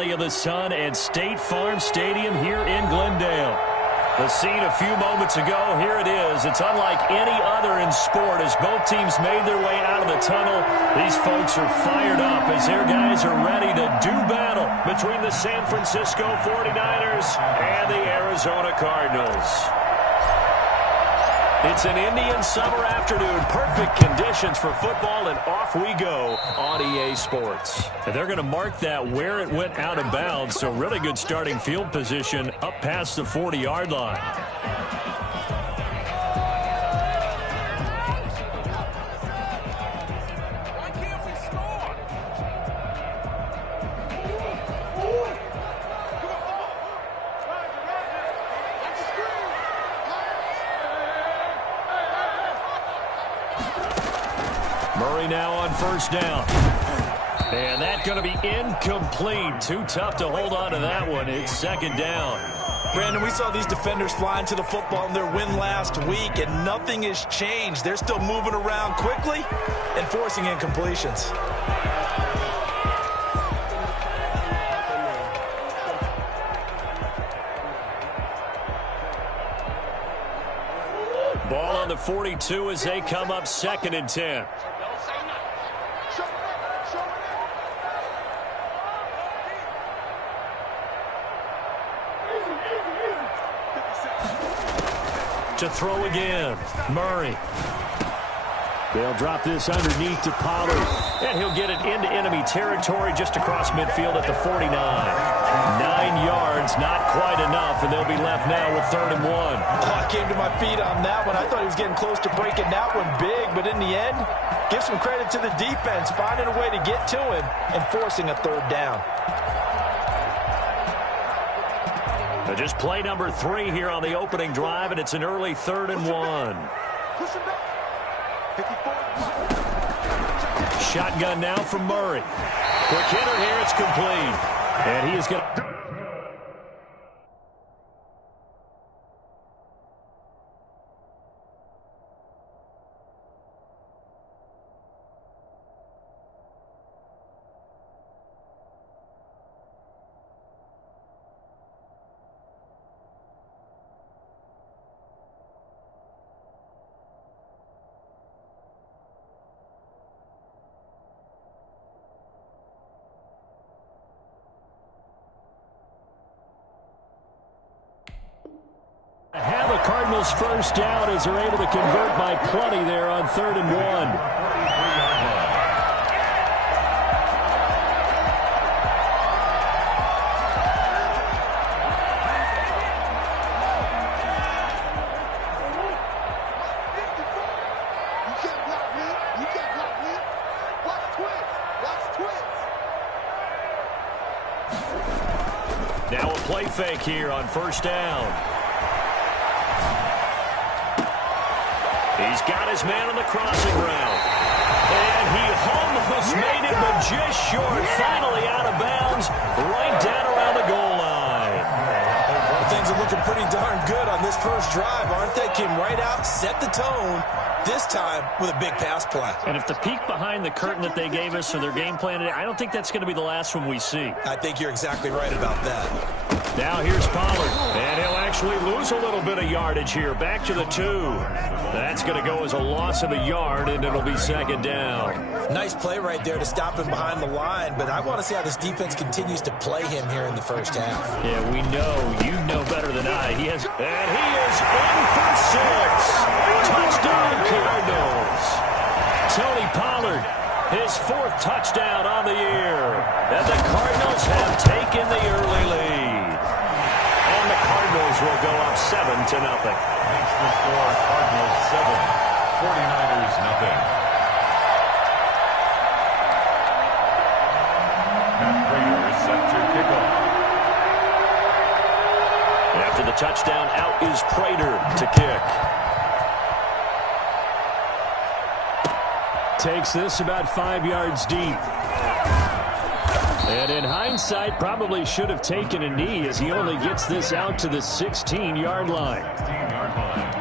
Valley of the Sun and State Farm Stadium here in Glendale. The scene a few moments ago, here it is. It's unlike any other in sport as both teams made their way out of the tunnel. These folks are fired up as their guys are ready to do battle between the San Francisco 49ers and the Arizona Cardinals. It's an Indian summer afternoon. Perfect conditions for football, and off we go on EA Sports. And they're going to mark that where it went out of bounds, so really good starting field position up past the 40-yard line. Murray now on first down. And that's going to be incomplete. Too tough to hold on to that one. It's second down. Brandon, we saw these defenders flying to the football in their win last week, and nothing has changed. They're still moving around quickly and forcing incompletions. Ball on the 42 as they come up 2nd and 10. To throw again, Murray. They'll drop this underneath to Pollard, and he'll get it into enemy territory just across midfield at the 49. 9 yards, not quite enough, and they'll be left now with 3rd and 1. I came to my feet on that one. I thought he was getting close to breaking that one big, but in the end, give some credit to the defense, finding a way to get to him and forcing a 3rd down. Just play number 3 here on the opening drive, and it's an early 3rd and 1. Shotgun now from Murray. Quick hitter here, it's complete. And he is going to... Have a Cardinals first down as they're able to convert by plenty there on 3rd and 1. Now a play fake here on first down. He's got his man on the crossing route. And he almost made it, but just short. Finally out of bounds, right down around the goal line. Well, things are looking pretty darn good on this first drive, aren't they? Came right out, set the tone, this time with a big pass play. And if the peek behind the curtain that they gave us for their game plan today, I don't think that's going to be the last one we see. I think you're exactly right about that. Now here's Pollard, and he'll actually lose a little bit of yardage here. Back to the 2. That's going to go as a loss of a yard, and it'll be second down. Nice play right there to stop him behind the line, but I want to see how this defense continues to play him here in the first half. Yeah, we know. You know better than I. And he is in for 6. Touchdown, Cardinals. Tony Pollard, his 4th touchdown on the year. And the Cardinals have taken the early lead. And the Cardinals will go up 7-0. Makes the score Cardinals 7, 49ers nothing. Matt Prater is set to kick off. After the touchdown, out is Prater to kick. Takes this about 5 yards deep. And in hindsight, probably should have taken a knee as he only gets this out to the 16-yard line. 16-yard line.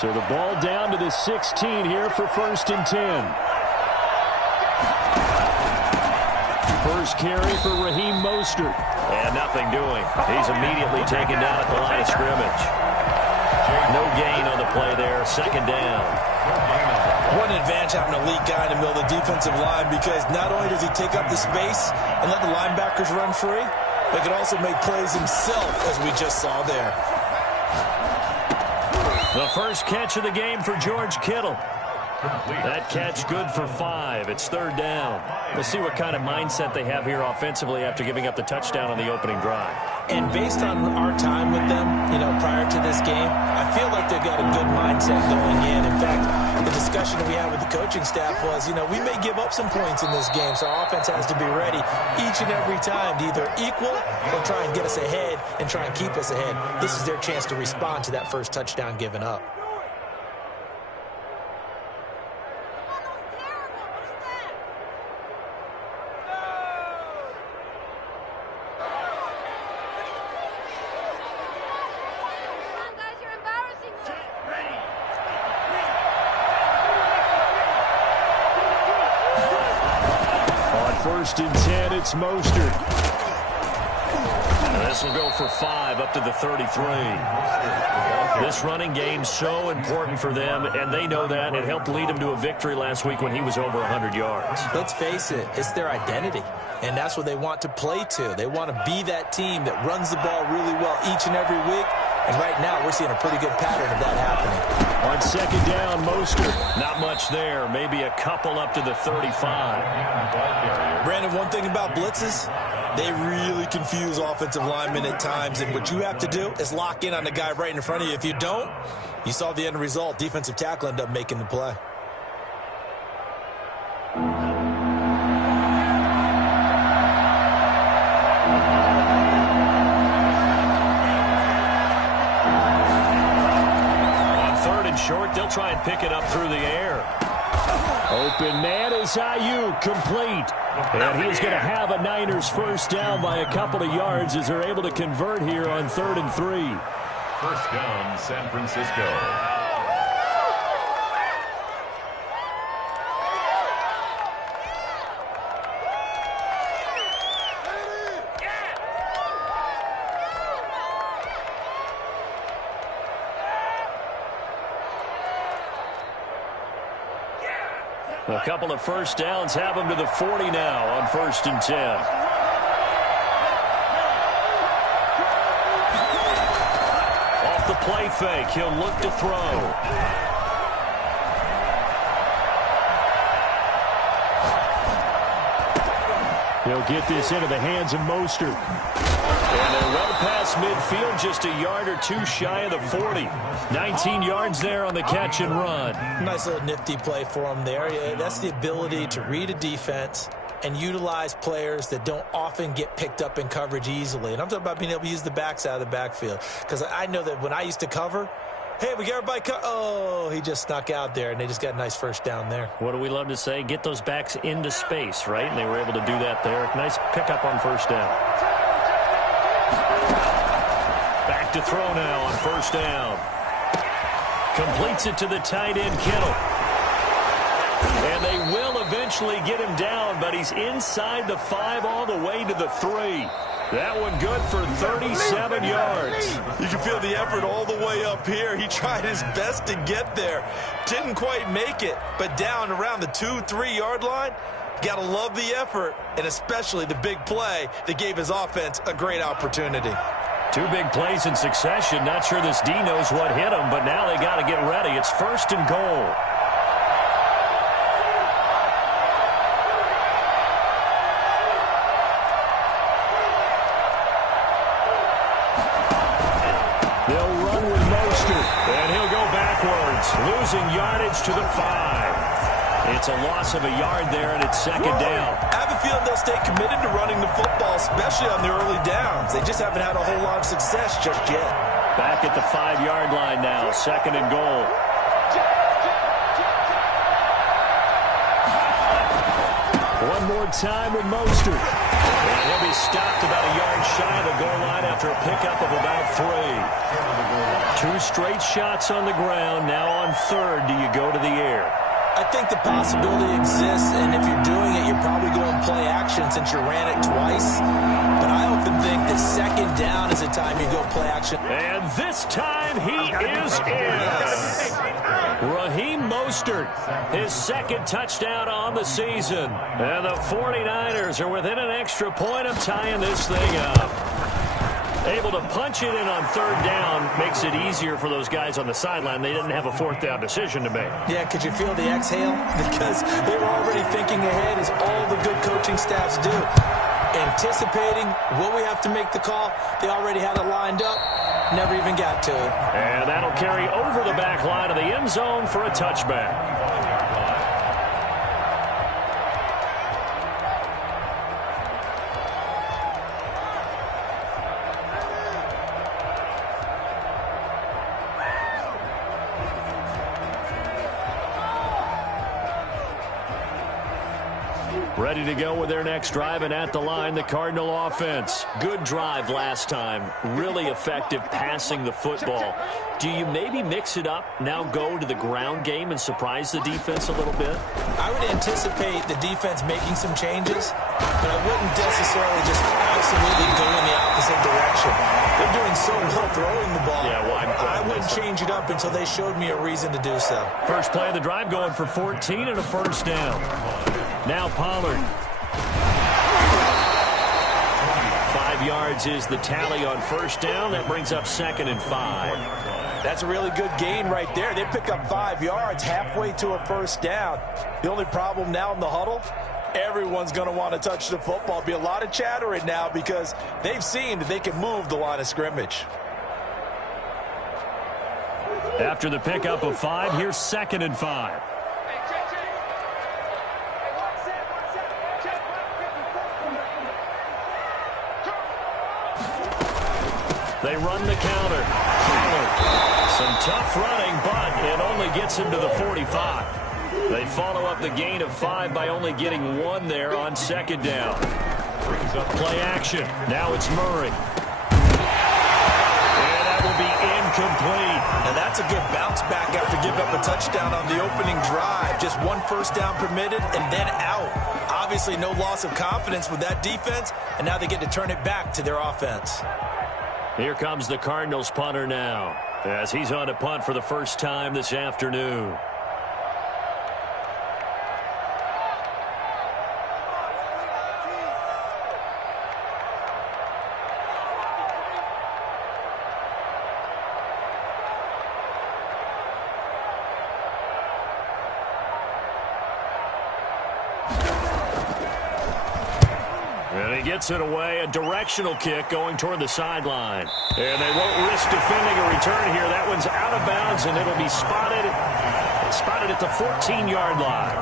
So the ball down to the 16 here for 1st and 10. First carry for Raheem Mostert. And nothing doing. He's immediately taken down at the line of scrimmage. No gain on the play there. 2nd down. What an advantage having an elite guy in the middle of the defensive line, because not only does he take up the space and let the linebackers run free, but he can also make plays himself, as we just saw there. The first catch of the game for George Kittle. That catch good for 5. It's 3rd down. We'll see what kind of mindset they have here offensively after giving up the touchdown on the opening drive. And based on our time with them, prior to this game, I feel like they've got a good mindset going in. In fact, the discussion that we had with the coaching staff was, we may give up some points in this game, so our offense has to be ready each and every time to either equal or try and get us ahead and try and keep us ahead. This is their chance to respond to that first touchdown given up. First and 10, it's Mostert. This will go for 5 up to the 33. This running game's so important for them, and they know that. It helped lead them to a victory last week when he was over 100 yards. Let's face it, it's their identity, and that's what they want to play to. They want to be that team that runs the ball really well each and every week, and right now we're seeing a pretty good pattern of that happening. On 2nd down, Mostert. Not much there. Maybe a couple up to the 35. Brandon, one thing about blitzes, they really confuse offensive linemen at times, and what you have to do is lock in on the guy right in front of you. If you don't, you saw the end result. Defensive tackle ended up making the play. Short, they'll try and pick it up through the air. Open man is Ayuk, complete. And he's going to have a Niners first down by a couple of yards as they're able to convert here on 3rd and 3. First down, San Francisco. A couple of first downs have them to the 40 now on 1st and 10. Off the play fake, he'll look to throw. He'll get this into the hands of Mostert. And they're well past midfield, just a yard or two shy of the 40. 19 yards there on the catch and run. Nice little nifty play for him there. Yeah, that's the ability to read a defense and utilize players that don't often get picked up in coverage easily. And I'm talking about being able to use the backside of the backfield. Because I know that when I used to cover, hey, we got everybody oh, he just snuck out there, and they just got a nice first down there. What do we love to say? Get those backs into space, right? And they were able to do that there. Nice pickup on first down. Back to throw now on first down. Completes it to the tight end, Kittle. And they will eventually get him down, but he's inside the 5 all the way to the 3. That one good for 37 yards. You can feel the effort all the way up here. He tried his best to get there. Didn't quite make it, but down around the 2-3 yard line, got to love the effort, and especially the big play that gave his offense a great opportunity. 2 big plays in succession. Not sure this D knows what hit him, but now they got to get ready. It's 1st and goal. They'll run with Mostert, and he'll go backwards, losing yardage to the 5. It's a loss of a yard there, and it's 2nd down. I have a feeling they'll stay committed to running the football, especially on the early downs. They just haven't had a whole lot of success just yet. Back at the 5-yard line now, 2nd and goal. One more time with Mostert. And he'll be stopped about a yard shy of the goal line after a pickup of about 3. 2 straight shots on the ground. Now on third, do you go to the air? I think the possibility exists, and if you're doing it, you're probably going play action since you ran it twice. But I often think that second down is the time you go play action. And this time he is in. Yes. Raheem Mostert, his second touchdown on the season. And the 49ers are within an extra point of tying this thing up. Able to punch it in on third down makes it easier for those guys on the sideline. They didn't have a fourth down decision to make. Yeah, could you feel the exhale? Because they were already thinking ahead, as all the good coaching staffs do. Anticipating, will we have to make the call? They already had it lined up. Never even got to it. And that'll carry over the back line of the end zone for a touchback. Ready to go with their next drive, and at the line, the Cardinal offense. Good drive last time. Really effective passing the football. Do you maybe mix it up, now go to the ground game and surprise the defense a little bit? I would anticipate the defense making some changes, but I wouldn't necessarily just absolutely go in the opposite direction. They're doing so well throwing the ball. Yeah, well, I wouldn't change it up until they showed me a reason to do so. First play of the drive going for 14 and a first down. Now Pollard. 5 yards is the tally on first down. That brings up 2nd and 5. That's a really good gain right there. They pick up 5 yards halfway to a first down. The only problem now in the huddle, everyone's going to want to touch the football. Be a lot of chattering now because they've seen that they can move the line of scrimmage. After the pickup of 5, here's 2nd and 5. They run the counter. Some tough running, but it only gets him to the 45. They follow up the gain of 5 by only getting 1 there on 2nd down. Play action. Now it's Murray. And that will be incomplete. And that's a good bounce back after giving up a touchdown on the opening drive. Just 1 first down permitted and then out. Obviously no loss of confidence with that defense, and now they get to turn it back to their offense. Here comes the Cardinals punter now, as he's on to punt for the first time this afternoon. And he gets it away, a directional kick going toward the sideline. And they won't risk defending a return here. That one's out of bounds, and it'll be spotted at the 14-yard line.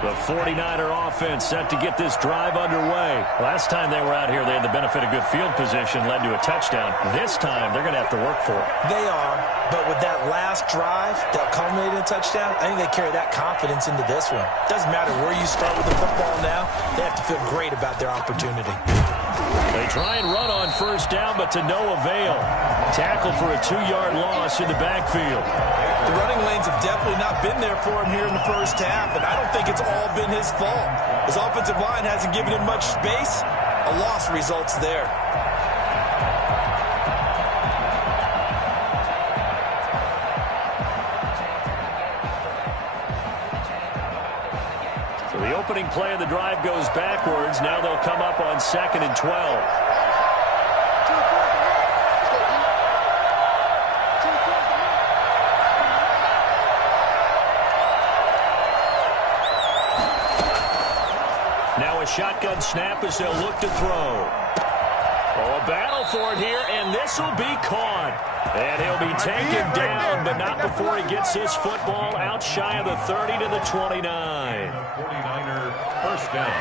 The 49er offense set to get this drive underway. Last time they were out here, they had the benefit of good field position, led to a touchdown. This time, they're going to have to work for it. They are, but with that last drive that culminated in a touchdown, I think they carry that confidence into this one. Doesn't matter where you start with the football now, they have to feel great about their opportunity. They try and run on first down, but to no avail. Tackled for a 2-yard loss in the backfield. The running lanes have definitely not been there for him here in the first half, and I don't think it's all been his fault. His offensive line hasn't given him much space. A loss results there. So the opening play of the drive goes backwards. Now they'll come up on 2nd and 12. Now a shotgun snap as they'll look to throw. Oh, a battle for it here, and this will be caught. And he'll be taken down, but not before he gets this football out shy of the 30 to the 29. 49er first down.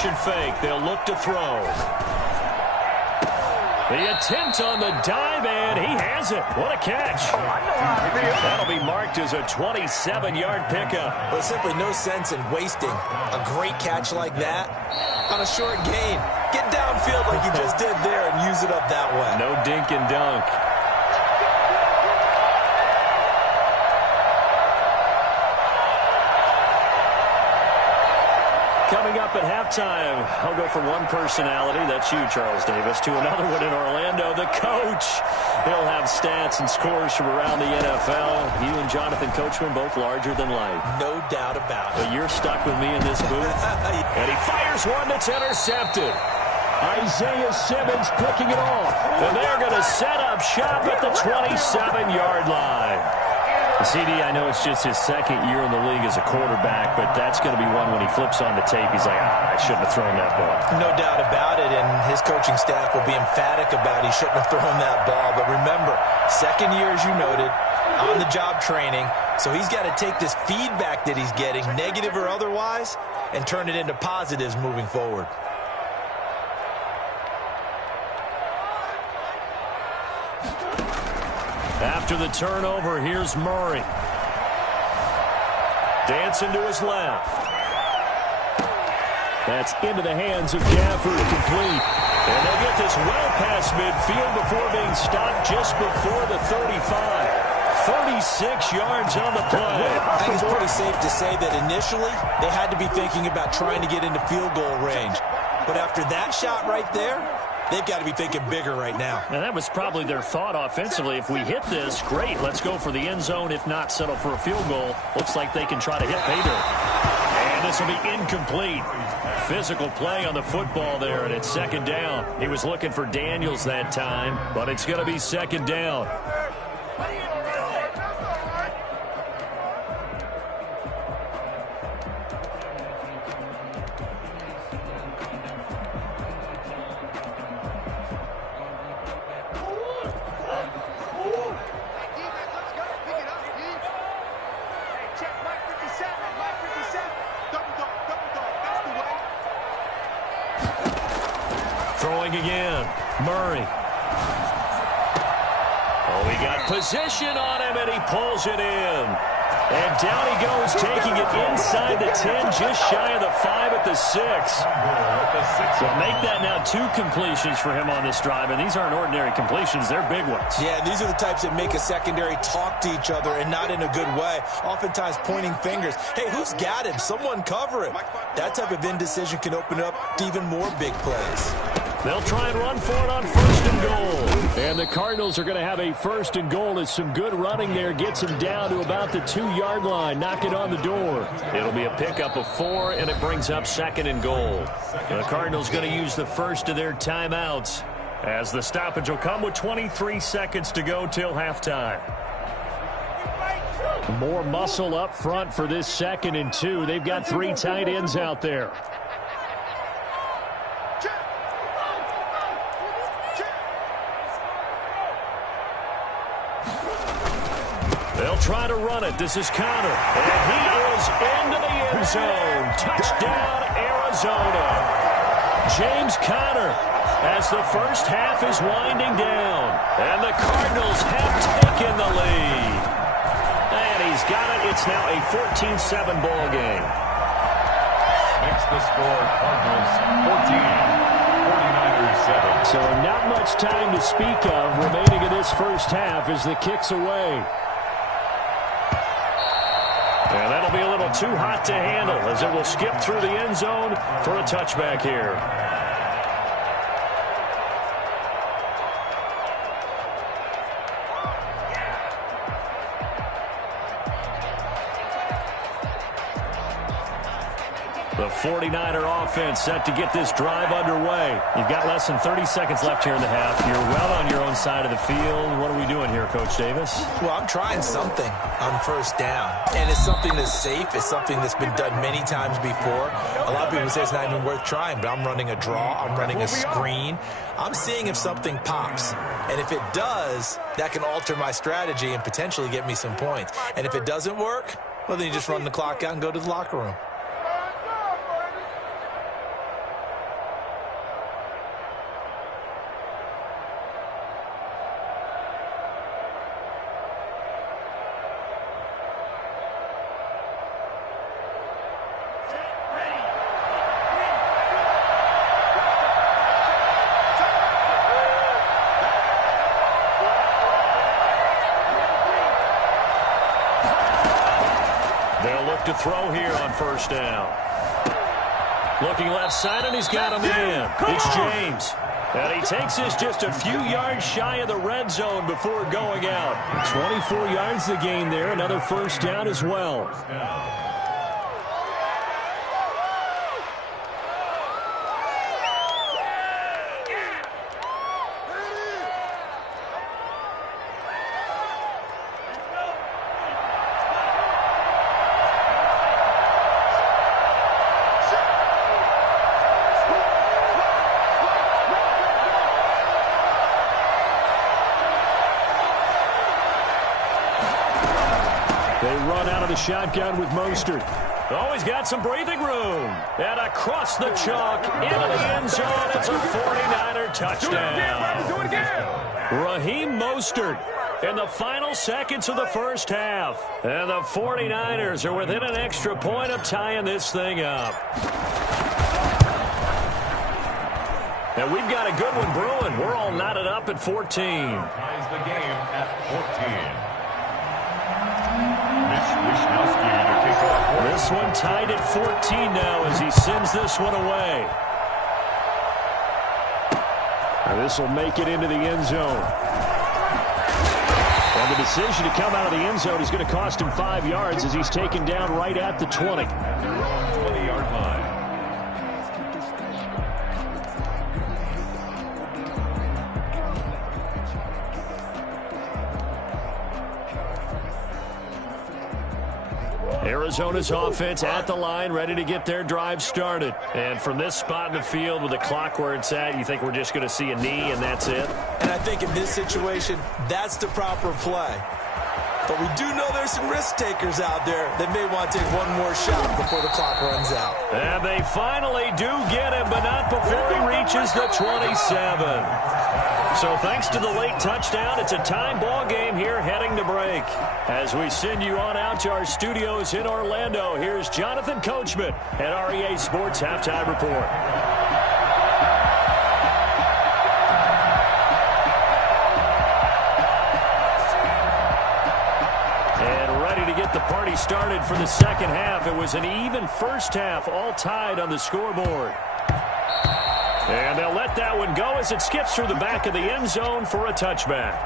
Play-action fake. They'll look to throw. The attempt on the dive, and he has it. What a catch. That'll be marked as a 27-yard pickup. There's simply no sense in wasting a great catch like that on a short gain. Get downfield like you just did there and use it up that way. No dink and dunk. Coming up at halftime, I'll go from one personality, that's you, Charles Davis, to another one in Orlando, the coach. He'll have stats and scores from around the NFL. You and Jonathan Coachman both larger than life. No doubt about it. But you're stuck with me in this booth. And he fires one that's intercepted. Isaiah Simmons picking it off. And they're going to set up shop at the 27-yard line. CD, I know it's just his second year in the league as a quarterback, but that's going to be one when he flips on the tape. He's like, I shouldn't have thrown that ball. No doubt about it, and his coaching staff will be emphatic about he shouldn't have thrown that ball. But remember, second year, as you noted, on-the-job training, so he's got to take this feedback that he's getting, negative or otherwise, and turn it into positives moving forward. After the turnover, here's Murray. Dancing to his left. That's into the hands of Gafford, complete. And they'll get this well past midfield before being stopped just before the 35. 36 yards on the play. I think it's pretty safe to say that initially they had to be thinking about trying to get into field goal range. But after that shot right there, they've got to be thinking bigger right now. And that was probably their thought offensively. If we hit this, great. Let's go for the end zone. If not, settle for a field goal. Looks like they can try to hit pay dirt. And this will be incomplete. Physical play on the football there, and it's second down. He was looking for Daniels that time, but it's going to be second down. Throwing again. Murray. Oh, he got position on him, and he pulls it in. And down he goes, taking it inside the 10, just shy of the 5 at the 6. Well, make that now 2 completions for him on this drive, and these aren't ordinary completions. They're big ones. Yeah, these are the types that make a secondary talk to each other, and not in a good way. Oftentimes pointing fingers. Hey, who's got him? Someone cover him. That type of indecision can open up to even more big plays. They'll try and run for it on first and goal. And the Cardinals are going to have a first and goal as some good running there gets him down to about the 2-yard line. Knock it on the door. It'll be a pickup of 4, and it brings up second and goal. The Cardinals going to use the first of their timeouts as the stoppage will come with 23 seconds to go till halftime. More muscle up front for this 2nd and 2. They've got 3 tight ends out there. They'll try to run it. This is Conner. And he is into the end zone. Touchdown, Arizona. James Conner as the first half is winding down. And the Cardinals have taken the lead. And he's got it. It's now a 14-7 ball game. Makes the score Cardinals 14, 49ers 7. So not much time to speak of remaining in this first half as the kick's away. And that'll be a little too hot to handle as it will skip through the end zone for a touchback here. The 49er offense set to get this drive underway. You've got less than 30 seconds left here in the half. You're well on your own side of the field. What are we doing here, Coach Davis? Well, I'm trying something on first down. And it's something that's safe. It's something that's been done many times before. A lot of people say it's not even worth trying, but I'm running a draw. I'm running a screen. I'm seeing if something pops. And if it does, that can alter my strategy and potentially get me some points. And if it doesn't work, well, then you just run the clock out and go to the locker room. look to throw here on first down. Looking left side, and he's got him in. It's James. And he takes this just a few yards shy of the red zone before going out. 24 yards to gain there. Another first down as well. Shotgun with Mostert. Oh, he's got some breathing room. And across the chalk into the end zone. It's a 49er touchdown. Do it again. Raheem Mostert in the final seconds of the first half. And the 49ers are within an extra point of tying this thing up. And we've got a good one brewing. We're all knotted up at 14. Ties the game at 14. This one tied at 14 now as he sends this one away. And this will make it into the end zone. And the decision to come out of the end zone is going to cost him 5 yards as he's taken down right at the 20. 20-yard line. Arizona's offense at the line, ready to get their drive started. And from this spot in the field with the clock where it's at, you think we're just going to see a knee and that's it? And I think in this situation, that's the proper play. But we do know there's some risk takers out there that may want to take one more shot before the clock runs out. And they finally do get him, but not before he reaches the 27. So thanks to the late touchdown, it's a tie ball game here heading to break. As we send you on out to our studios in Orlando, here's Jonathan Coachman at REA Sports Halftime Report. And ready to get the party started for the second half. It was an even first half, all tied on the scoreboard. And they'll let that one go as it skips through the back of the end zone for a touchback.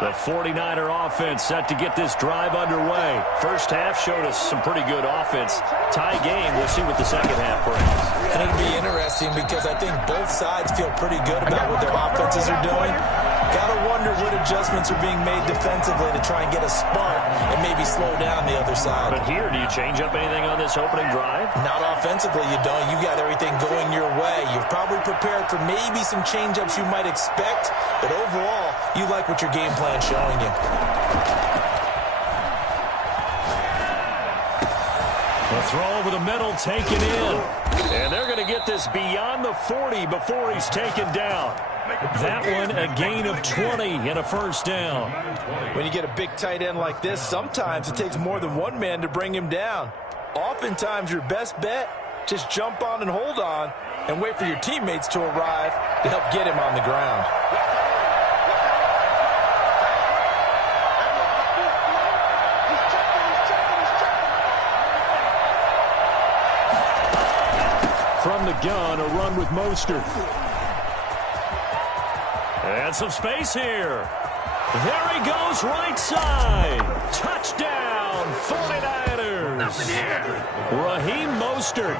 The 49er offense set to get this drive underway. First half showed us some pretty good offense. Tie game. We'll see what the second half brings. And it'll be interesting because I think both sides feel pretty good about what their offenses are doing. Got to wonder what adjustments are being made defensively to try and get a spark and maybe slow down the other side. But here, do you change up anything on this opening drive? Not offensively, you don't. You got everything going your way. You've probably prepared for maybe some change-ups you might expect, but overall, you like what your game plan's showing you. The throw over the middle taken in. And they're going to get this beyond the 40 before he's taken down. That one a gain of 20 and a first down. When you get a big tight end like this, sometimes it takes more than one man to bring him down. Oftentimes your best bet, just jump on and hold on and wait for your teammates to arrive to help get him on the ground. From the gun, a run with Mostert. And some space here. There he goes, right side. Touchdown, 49ers. Raheem Mostert,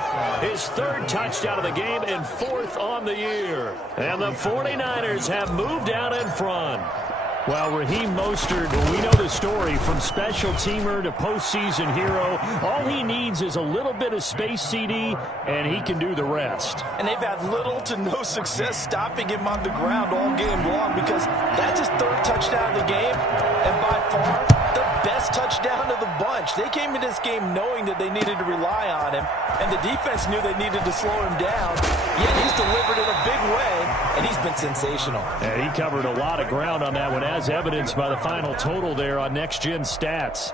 his third touchdown of the game and fourth on the year. And the 49ers have moved out in front. Well, Raheem Mostert, we know the story, from special teamer to postseason hero. All he needs is a little bit of space, CD, and he can do the rest. And they've had little to no success stopping him on the ground all game long because that's his third touchdown of the game, and by far the best touchdown of the bunch. They came into this game knowing that they needed to rely on him, and the defense knew they needed to slow him down. Yet he's delivered in a big way, and he's been sensational. And he covered a lot of ground on that one, as evidenced by the final total there on Next Gen Stats.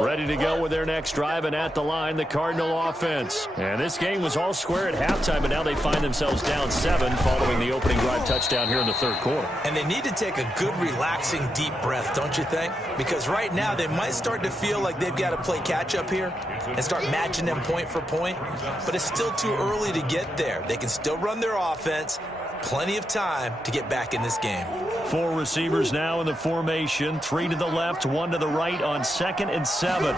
Ready to go with their next drive, and at the line, the Cardinal offense. And this game was all square at halftime, but now they find themselves down 7 following the opening drive touchdown here in the third quarter. And they need to take a good, relaxing, deep breath, don't you think? Because right now they might start to feel like they've got to play catch-up here and start matching them point for point. But it's still too early to get there. They can still run their offense. Plenty of time to get back in this game. 4 receivers now in the formation. 3 to the left, 1 to the right on 2nd and 7.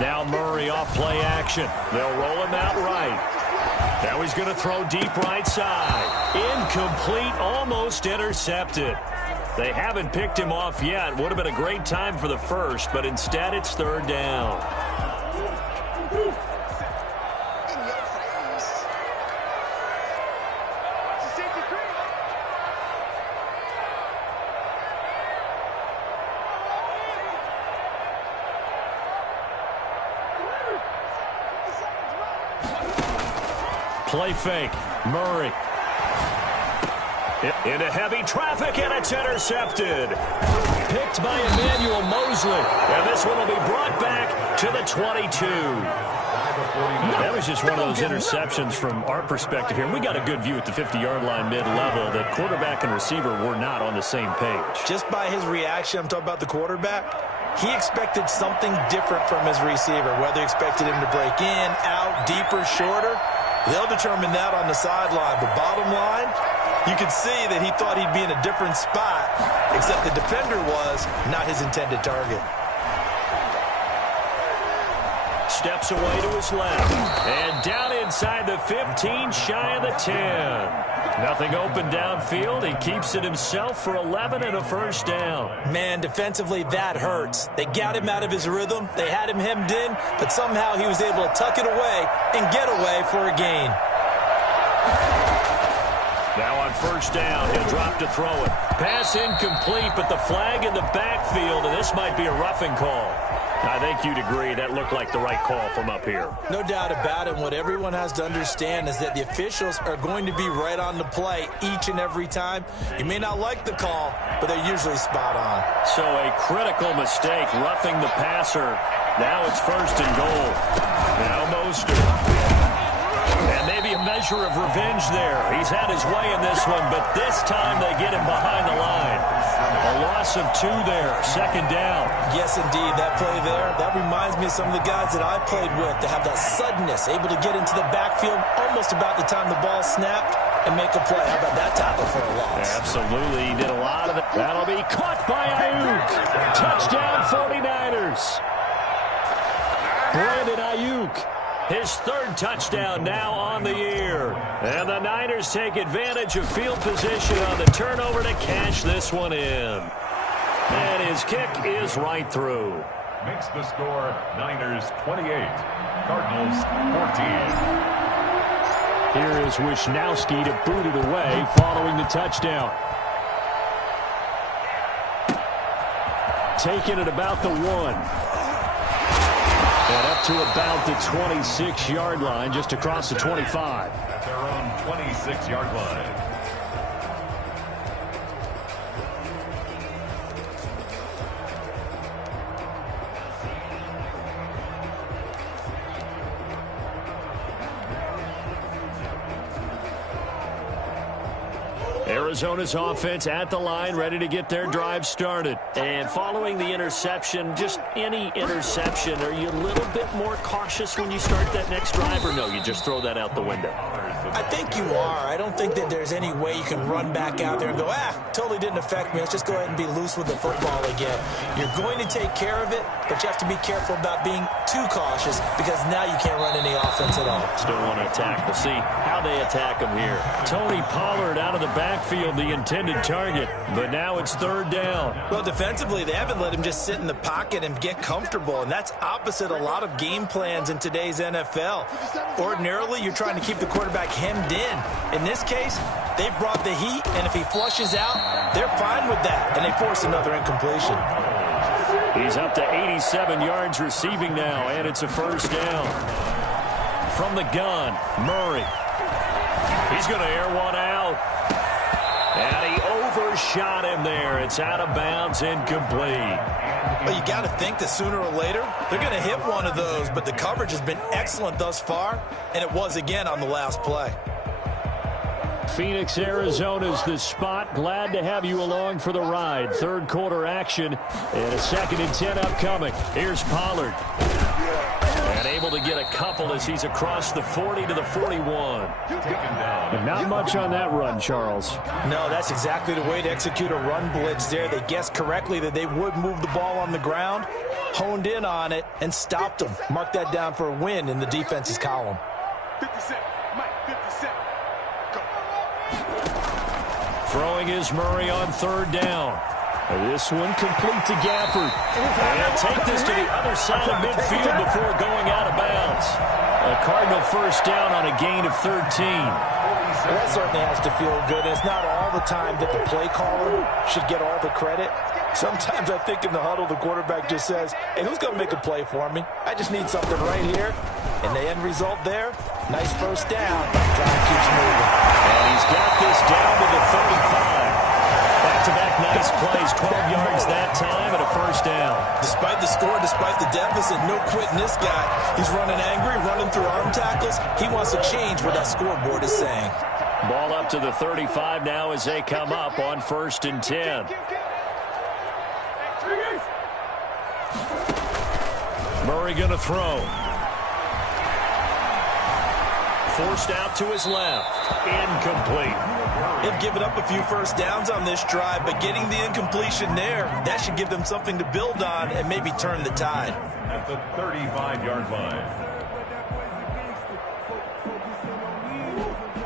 Now Murray off play action. They'll roll him out right. Now he's going to throw deep right side. Incomplete, almost intercepted. They haven't picked him off yet. Would have been a great time for the first, but instead it's 3rd down. Play fake. Murray. Into heavy traffic, and it's intercepted. Picked by Emmanuel Mosley. And this one will be brought back to the 22. That was just one of those interceptions from our perspective here. We got a good view at the 50-yard line mid-level that quarterback and receiver were not on the same page. Just by his reaction, I'm talking about the quarterback, he expected something different from his receiver, whether he expected him to break in, out, deeper, shorter. They'll determine that on the sideline. But bottom line, you can see that he thought he'd be in a different spot, except the defender was not his intended target. Steps away to his left. And down inside the 15, shy of the 10. Nothing open downfield. He keeps it himself for 11 and a first down. Man, defensively, that hurts. They got him out of his rhythm. They had him hemmed in, but somehow he was able to tuck it away and get away for a gain. Now on first down, he'll drop to throw it. Pass incomplete, but the flag in the backfield, and this might be a roughing call. I think you'd agree that looked like the right call from up here. No doubt about it. What everyone has to understand is that the officials are going to be right on the play each and every time. You may not like the call, but they're usually spot on. So a critical mistake, roughing the passer. Now it's 1st and goal. Now Mostert. And maybe a measure of revenge there. He's had his way in this one, but this time they get him behind the line. A loss of 2 there, 2nd down. Yes, indeed, that play there, that reminds me of some of the guys that I played with that have that suddenness, able to get into the backfield almost about the time the ball snapped and make a play. How about that tackle for a loss? Absolutely, he did a lot of it. That'll be caught by Ayuk. Touchdown 49ers. Brandon Ayuk. His 3rd touchdown now on the year. And the Niners take advantage of field position on the turnover to cash this one in. And his kick is right through. Makes the score Niners 28, Cardinals 14. Here is Wisnowski to boot it away following the touchdown. Taking it about the 1. And up to about the 26-yard line, just across the 25. At their own 26-yard line. Arizona's offense at the line, ready to get their drive started. And following the interception, just any interception, are you a little bit more cautious when you start that next drive, or no, you just throw that out the window? I think you are. I don't think that there's any way you can run back out there and go, totally didn't affect me. Let's just go ahead and be loose with the football again. You're going to take care of it, but you have to be careful about being too cautious because now you can't run any offense at all. Still want to attack. We'll see how they attack him here. Tony Pollard out of the backfield, the intended target, but now it's 3rd down. Well, defensively, they haven't let him just sit in the pocket and get comfortable, and that's opposite a lot of game plans in today's NFL. Ordinarily, you're trying to keep the quarterback hemmed in. In this case, they've brought the heat, and if he flushes out, they're fine with that, and they force another incompletion. He's up to 87 yards receiving now, and it's a 1st down. From the gun, Murray. He's going to air one out. And he overshot him there. It's out of bounds, incomplete. Well, you got to think that sooner or later they're going to hit one of those, but the coverage has been excellent thus far, and it was again on the last play. Phoenix, Arizona's the spot. Glad to have you along for the ride. Third quarter action and a 2nd and 10 upcoming. Here's Pollard. And able to get a couple as he's across the 40 to the 41. And not much on that run, Charles. No, that's exactly the way to execute a run blitz there. They guessed correctly that they would move the ball on the ground, honed in on it, and stopped them. Mark that down for a win in the defense's column. 57, Mike, 57. Go. Throwing is Murray on 3rd down. This one complete to Gafford. And take this to the other side of midfield before going out of bounds. A Cardinal first down on a gain of 13. Well, that certainly has to feel good. It's not all the time that the play caller should get all the credit. Sometimes I think in the huddle the quarterback just says, hey, who's going to make a play for me? I just need something right here. And the end result there, nice first down. Drive keeps moving. And he's got this down to the 35. Back-to-back nice plays, 12 yards that time and a first down. Despite the score, despite the deficit, no quitting this guy. He's running angry, running through arm tackles. He wants to change what that scoreboard is saying. Ball up to the 35 now as they come up on 1st and 10. Murray going to throw. Forced out to his left. Incomplete. They've given up a few first downs on this drive, but getting the incompletion there, that should give them something to build on and maybe turn the tide. At the 35-yard line.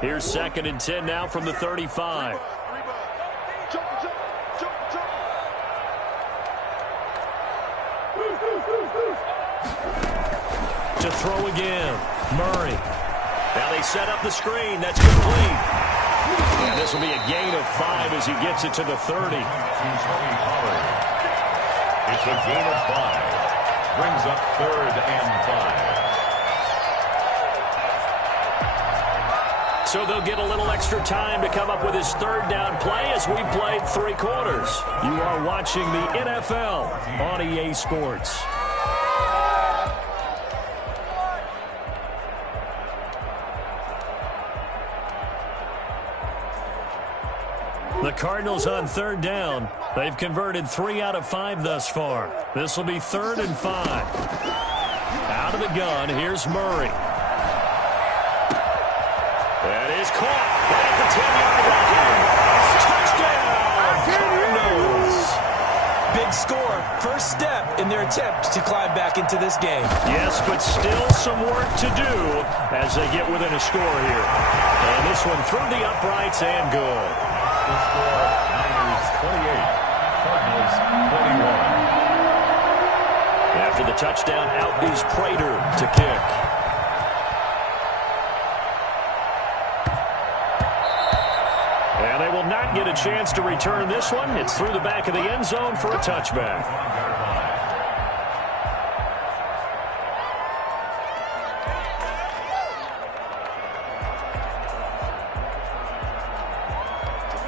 Here's 2nd and 10 now from the 35. To throw again. Murray. Now they set up the screen. That's complete. And this will be a gain of 5 as he gets it to the 30. It's a gain of 5. Brings up 3rd and 5. So they'll get a little extra time to come up with his 3rd down play as we played 3 quarters. You are watching the NFL on EA Sports. The Cardinals on 3rd down. They've converted 3 out of 5 thus far. This will be 3rd and 5. Out of the gun, here's Murray. That is caught right at the 10-yard line. Touchdown, Cardinals. Big score, first step in their attempt to climb back into this game. Yes, but still some work to do as they get within a score here. And this one through the uprights and good. The score, Niners 28, Cardinals 41. After the touchdown, out is Prater to kick. And they will not get a chance to return this one. It's through the back of the end zone for a touchback.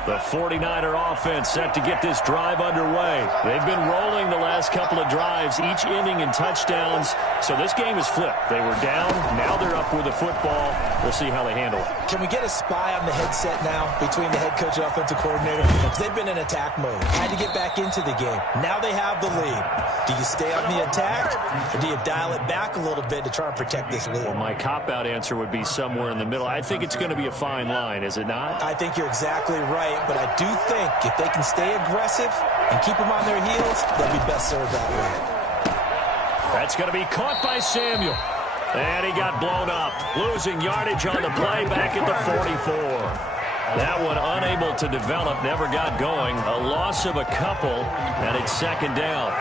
The 49er offense set to get this drive underway. They've been rolling the last couple of drives, each ending in touchdowns. So this game is flipped. They were down. Now they're up with the football. We'll see how they handle it. Can we get a spy on the headset now between the head coach and offensive coordinator? Because they've been in attack mode. Had to get back into the game. Now they have the lead. Do you stay on the attack, or do you dial it back a little bit to try and protect this lead? Well, my cop-out answer would be somewhere in the middle. I think it's going to be a fine line, is it not? I think you're exactly right, but I do think if they can stay aggressive and keep them on their heels, they'll be best served that way. That's going to be caught by Samuel. And he got blown up, losing yardage on the play back at the 44. That one unable to develop, never got going. A loss of a couple, and it's 2nd down.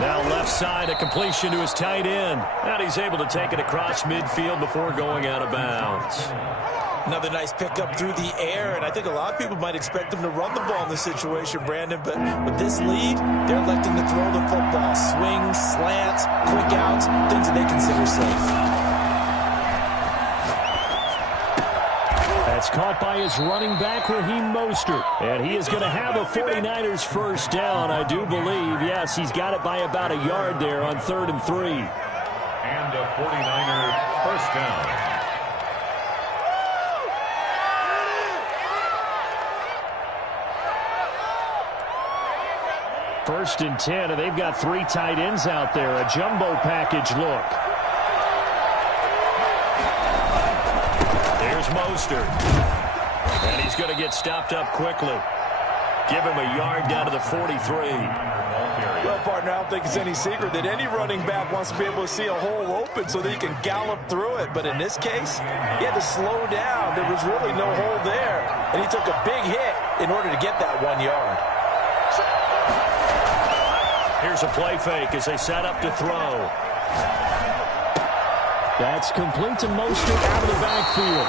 Now left side, a completion to his tight end. And he's able to take it across midfield before going out of bounds. Another nice pickup through the air, and I think a lot of people might expect them to run the ball in this situation, Brandon, but with this lead, they're electing to throw the football. Swings, slants, quick outs, things that they consider safe. That's caught by his running back, Raheem Mostert. And he is going to have a 49ers first down, I do believe. Yes, he's got it by about a yard there on 3rd and 3. And a 49er first down. First and 10, and they've got 3 tight ends out there. A jumbo package look. Here's Mostert. And he's going to get stopped up quickly. Give him a yard down to the 43. Well, partner, I don't think it's any secret that any running back wants to be able to see a hole open so that he can gallop through it. But in this case, he had to slow down. There was really no hole there. And he took a big hit in order to get that 1 yard. Here's a play fake as they set up to throw. That's complete to Mostert out of the backfield.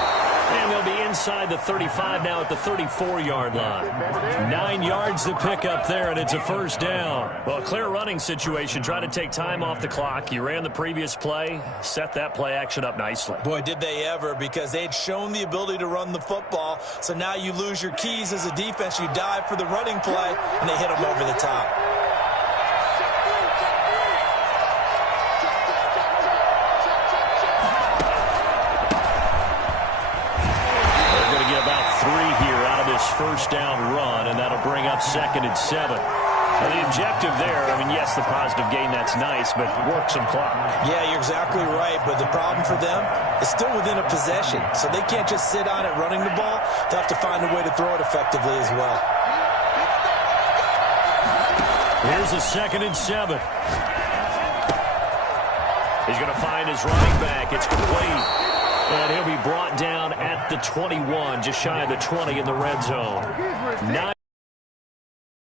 And they'll be inside the 35 now at the 34-yard line. 9 yards to pick up there, and it's a first down. Well, a clear running situation. Try to take time off the clock. You ran the previous play, set that play action up nicely. Boy, did they ever, because they'd shown the ability to run the football. So now you lose your keys as a defense. You dive for the running play, and they hit them over the top. First down run, and that'll bring up 2nd and 7. Now the objective there, I mean, yes, the positive gain, that's nice, but work some clock. Yeah, you're exactly right, but the problem for them is still within a possession, so they can't just sit on it running the ball. They'll have to find a way to throw it effectively as well. Here's a 2nd and 7. He's going to find his running back. It's complete. And he'll be brought down at the 21, just shy of the 20 in the red zone. 9.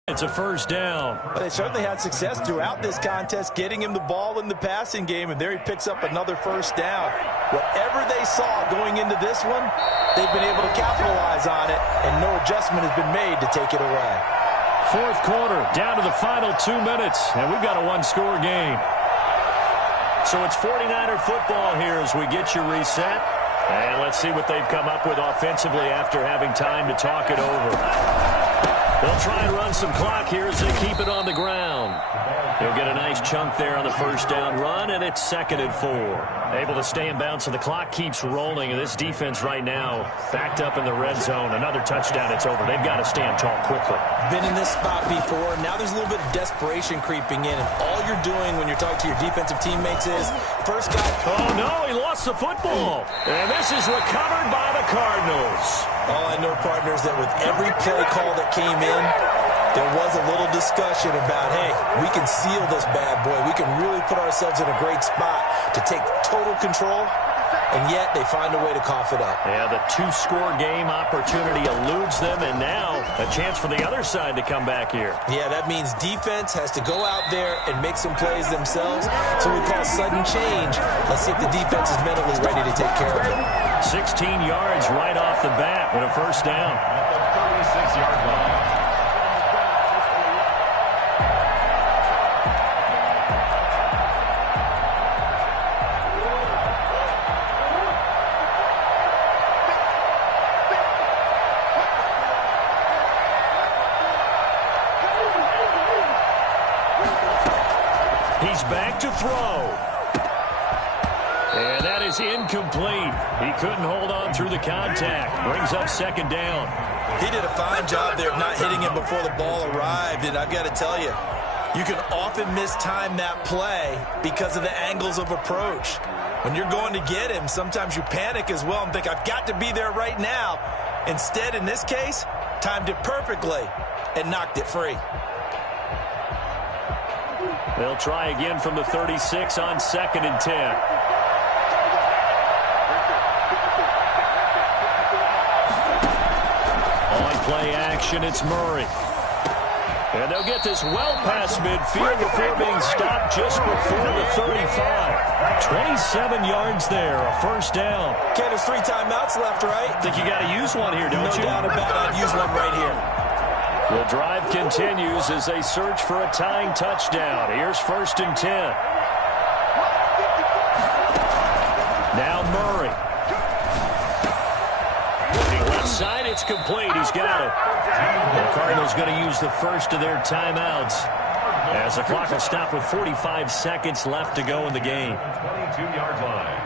It's a first down. But they certainly had success throughout this contest, getting him the ball in the passing game, and there he picks up another first down. Whatever they saw going into this one, they've been able to capitalize on it, and no adjustment has been made to take it away. 4th quarter, down to the final 2 minutes, and we've got a 1-score game. So it's 49er football here as we get you reset. And let's see what they've come up with offensively after having time to talk it over. They'll try and run some clock here as they keep it on the ground. He'll get a nice chunk there on the first down run, and it's 2nd and 4. Able to stay in bounds, so the clock keeps rolling, and this defense right now backed up in the red zone. Another touchdown, it's over. They've got to stand tall quickly. Been in this spot before. Now there's a little bit of desperation creeping in, and all you're doing when you're talking to your defensive teammates is first guy. Oh, no, he lost the football. And this is recovered by the Cardinals. All I know, partners, that with every play call that came in, there was a little discussion about, hey, we can seal this bad boy. We can really put ourselves in a great spot to take total control, and yet they find a way to cough it up. Yeah, the 2-score game opportunity eludes them, and now a chance for the other side to come back here. Yeah, that means defense has to go out there and make some plays themselves. So we call sudden change. Let's see if the defense is mentally ready to take care of it. 16 yards right off the bat and a first down. 36-yard line. He's back to throw. And that is incomplete. He couldn't hold on through the contact. Brings up 2nd down. He did a fine job there of not hitting him before the ball arrived, and I've got to tell you, you can often mistime that play because of the angles of approach. When you're going to get him, sometimes you panic as well and think, I've got to be there right now. Instead, in this case, timed it perfectly and knocked it free. They'll try again from the 36 on 2nd and 10. On play action, it's Murray. And they'll get this well past midfield before being stopped just before the 35. 27 yards there, a first down. Okay, there's 3 timeouts left, right? I think you got to use one here, don't you? No doubt about it. I'd use one right here. The drive continues as they search for a tying touchdown. Here's 1st and 10. Now Murray. Looking left side, it's complete. He's got it. The Cardinals going to use the first of their timeouts as the clock will stop with 45 seconds left to go in the game. 22-yard line.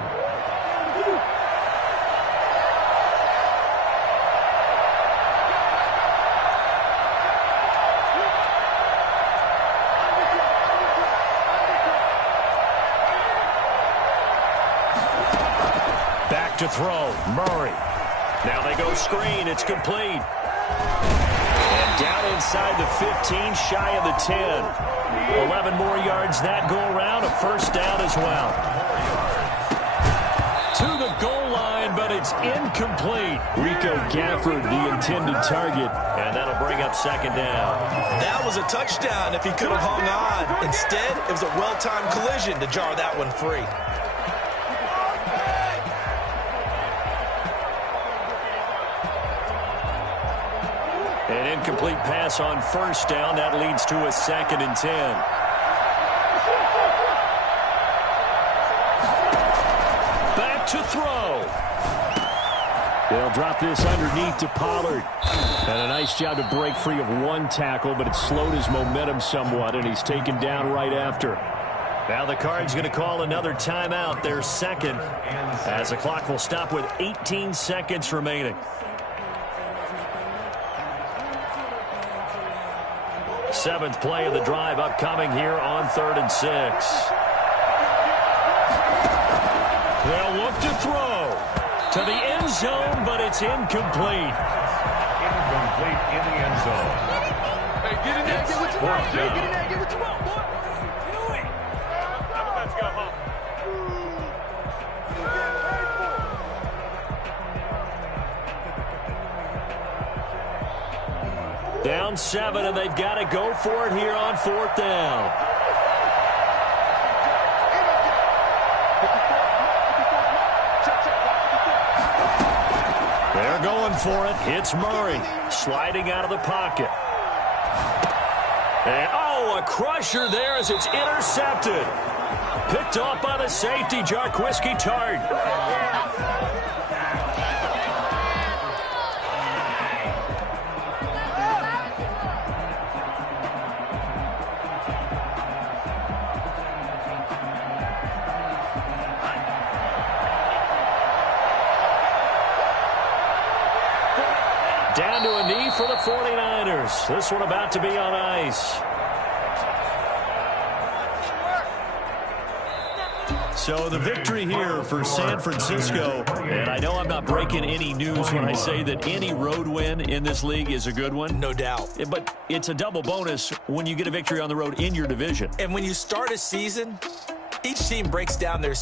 Back to throw. Murray. Now they go screen. It's complete. And down inside the 15, shy of the 10. 11 more yards that go around. A first down as well. To the goal line, but it's incomplete. Rico Gafford, the intended target. And that'll bring up 2nd down. That was a touchdown if he could have hung on. Instead, it was a well-timed collision to jar that one free. An incomplete pass on first down. That leads to a 2nd and 10. Back to throw. They'll drop this underneath to Pollard. And a nice job to break free of one tackle, but it slowed his momentum somewhat, and he's taken down right after. Now the Cards going to call another timeout, their 2nd, as the clock will stop with 18 seconds remaining. 7th play of the drive upcoming here on 3rd and 6. They'll look to throw to the end zone, but it's incomplete. Incomplete in the end zone. Hey, get in there, get what you want. Get in there, get what you want, boy. Do it. Let's go home. Down 7, and they've got to go for it here on 4th down. They're going for it. It's Murray sliding out of the pocket. And, oh, a crusher there as it's intercepted. Picked off by the safety, Jarquiski Tart. Down to a knee for the 49ers. This one about to be on ice. So the victory here for San Francisco. And I know I'm not breaking any news when I say that any road win in this league is a good one. No doubt. But it's a double bonus when you get a victory on the road in your division. And when you start a season, each team breaks down their